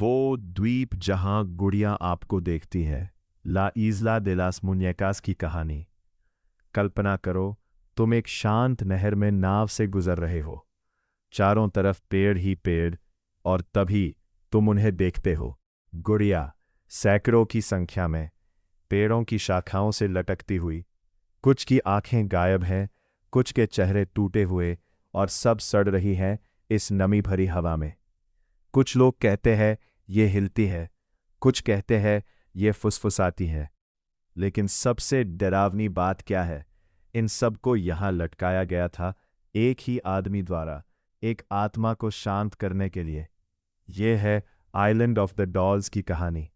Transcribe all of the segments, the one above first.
वो द्वीप जहां गुड़िया आपको देखती है। ला इज़्ला de las मुनिएकास की कहानी। कल्पना करो, तुम एक शांत नहर में नाव से गुजर रहे हो। चारों तरफ पेड़ ही पेड़, और तभी तुम उन्हें देखते हो। गुड़िया सैकड़ों की संख्या में पेड़ों की शाखाओं से लटकती हुई। कुछ की आंखें गायब हैं, कुछ के चेहरे टूटे हुए, और सब सड़ रही हैं इस नमी भरी हवा में। कुछ लोग कहते हैं ये हिलती है, कुछ कहते हैं ये फुसफुसाती है। लेकिन सबसे डरावनी बात क्या है? इन सबको यहां लटकाया गया था एक ही आदमी द्वारा, एक आत्मा को शांत करने के लिए। यह है आइलैंड ऑफ द डॉल्स की कहानी।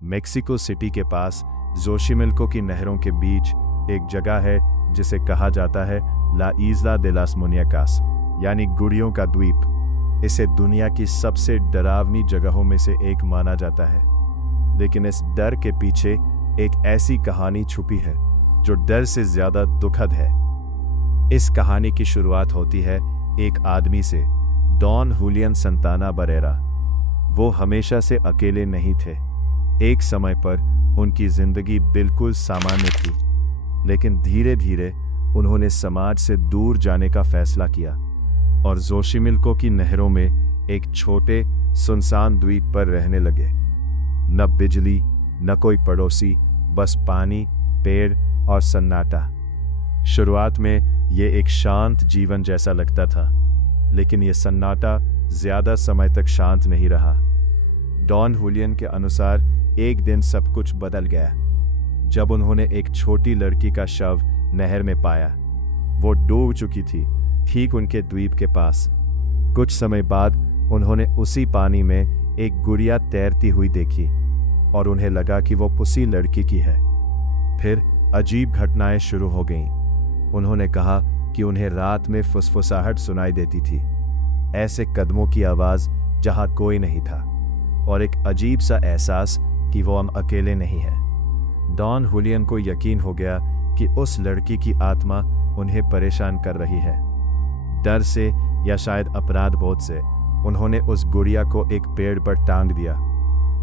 मेक्सिको सिटी के पास जोशिमिल्को की नहरों के बीच एक जगह है जिसे कहा जाता है ला इज़्ला de las मुनिएकास, यानी गुड़ियों का द्वीप। इसे दुनिया की सबसे डरावनी जगहों में से एक माना जाता है। लेकिन इस डर के पीछे एक ऐसी कहानी छुपी है जो डर से ज्यादा दुखद है। इस कहानी की शुरुआत होती है एक आदमी से, डॉन हुलियन संताना बरेरा। वो हमेशा से अकेले नहीं थे। एक समय पर उनकी जिंदगी बिल्कुल सामान्य थी, लेकिन धीरे धीरे उन्होंने समाज से दूर जाने का फैसला किया और जोशिमिल्को की नहरों में एक छोटे सुनसान द्वीप पर रहने लगे। न बिजली, न कोई पड़ोसी, बस पानी, पेड़ और सन्नाटा। शुरुआत में ये एक शांत जीवन जैसा लगता था, लेकिन ये सन्नाटा ज्यादा समय तक शांत नहीं रहा। डॉन हुलियन के अनुसार एक दिन सब कुछ बदल गया जब उन्होंने एक छोटी लड़की का शव नहर में पाया। वो डूब चुकी थी, ठीक उनके द्वीप के पास। कुछ समय बाद उन्होंने उसी पानी में एक गुड़िया तैरती हुई देखी और उन्हें लगा कि वो उसी लड़की की है। फिर अजीब घटनाएं शुरू हो गईं। उन्होंने कहा कि उन्हें रात में फुसफुसाहट सुनाई देती थी, ऐसे कदमों की आवाज जहां कोई नहीं था, और एक अजीब सा एहसास कि वो हम अकेले नहीं हैं। डॉन हुलियन को यकीन हो गया कि उस लड़की की आत्मा उन्हें परेशान कर रही है। डर से या शायद अपराध बोध से उन्होंने उस गुड़िया को एक पेड़ पर टांग दिया।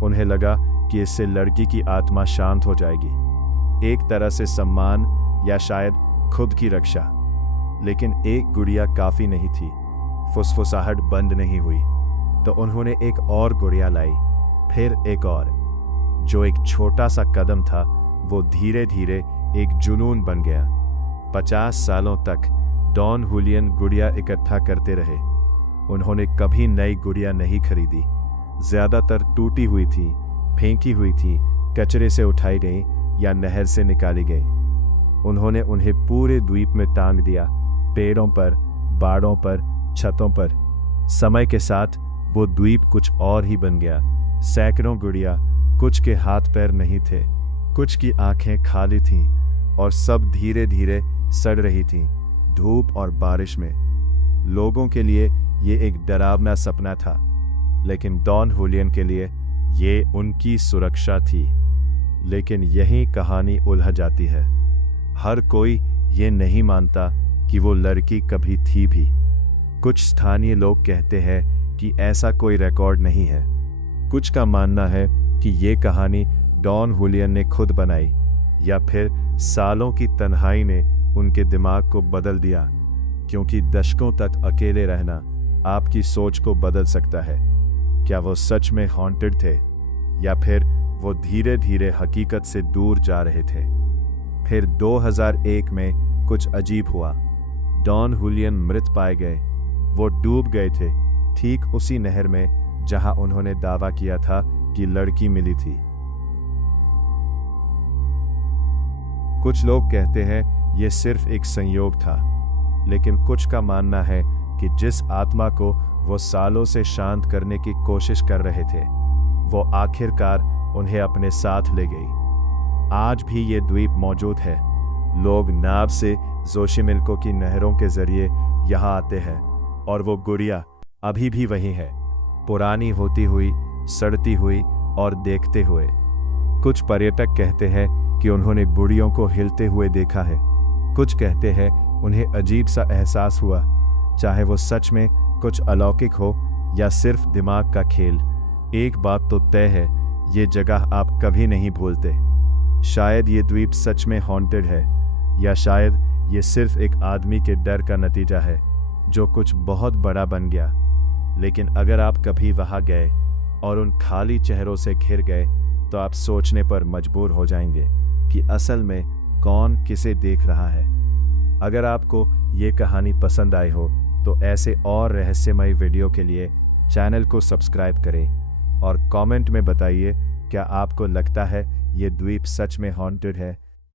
उन्हें लगा कि इससे लड़की की आत्मा शांत हो जाएगी, एक तरह से सम्मान या शायद खुद की रक्षा। लेकिन एक गुड़िया काफी नहीं थी, फुसफुसाहट बंद नहीं हुई, तो उन्होंने एक और गुड़िया लाई, फिर एक और। जो एक छोटा सा कदम था वो धीरे धीरे एक जुनून बन गया। 50 सालों तक डॉन हुलियन गुड़िया इकट्ठा करते रहे। उन्होंने कभी नई गुड़िया नहीं खरीदी। ज्यादातर टूटी हुई थी, फेंकी हुई थी, कचरे से उठाई गई या नहर से निकाली गई। उन्होंने उन्हें पूरे द्वीप में टांग दिया, पेड़ों पर, बाड़ों पर, छतों पर। समय के साथ वो द्वीप कुछ और ही बन गया। सैकड़ों गुड़िया, कुछ के हाथ पैर नहीं थे, कुछ की आंखें खाली थीं, और सब धीरे धीरे सड़ रही थीं, धूप और बारिश में। लोगों के लिए ये एक डरावना सपना था, लेकिन डॉन हुलियन के लिए ये उनकी सुरक्षा थी। लेकिन यही कहानी उलझ जाती है। हर कोई ये नहीं मानता कि वो लड़की कभी थी भी। कुछ स्थानीय लोग कहते हैं कि ऐसा कोई रिकॉर्ड नहीं है। कुछ का मानना है कि ये कहानी डॉन हुलियन ने खुद बनाई, या फिर सालों की तन्हाई ने उनके दिमाग को बदल दिया, क्योंकि दशकों तक अकेले रहना आपकी सोच को बदल सकता है। क्या वो सच में हॉन्टेड थे, या फिर वो धीरे धीरे हकीकत से दूर जा रहे थे? फिर 2001 में कुछ अजीब हुआ। डॉन हुलियन मृत पाए गए। वो डूब गए थे, ठीक उसी नहर में जहां उन्होंने दावा किया था कि लड़की मिली थी। कुछ लोग कहते हैं यह सिर्फ एक संयोग था, लेकिन कुछ का मानना है कि जिस आत्मा को वो सालों से शांत करने की कोशिश कर रहे थे, वो आखिरकार उन्हें अपने साथ ले गई। आज भी ये द्वीप मौजूद है। लोग नाव से जोशिमिल्को की नहरों के जरिए यहाँ आते हैं, और वो गुड़िया अभी भी वही है, पुरानी होती हुई, सड़ती हुई और देखते हुए। कुछ पर्यटक कहते हैं कि उन्होंने गुड़ियों को हिलते हुए देखा है। कुछ कहते हैं उन्हें अजीब सा एहसास हुआ, चाहे वो सच में कुछ अलौकिक हो या सिर्फ दिमाग का खेल, एक बात तो तय है, ये जगह आप कभी नहीं भूलते। शायद ये द्वीप सच में हॉन्टेड है, या शायद ये सिर्फ एक आदमी के डर का नतीजा है जो कुछ बहुत बड़ा बन गया। लेकिन अगर आप कभी वहां गए और उन खाली चेहरों से घिर गए तो आप सोचने पर मजबूर हो जाएंगे कि असल में कौन किसे देख रहा है। अगर आपको ये कहानी पसंद आई हो तो ऐसे और रहस्यमय वीडियो के लिए चैनल को सब्सक्राइब करें और कमेंट में बताइए क्या आपको लगता है ये द्वीप सच में हॉन्टेड है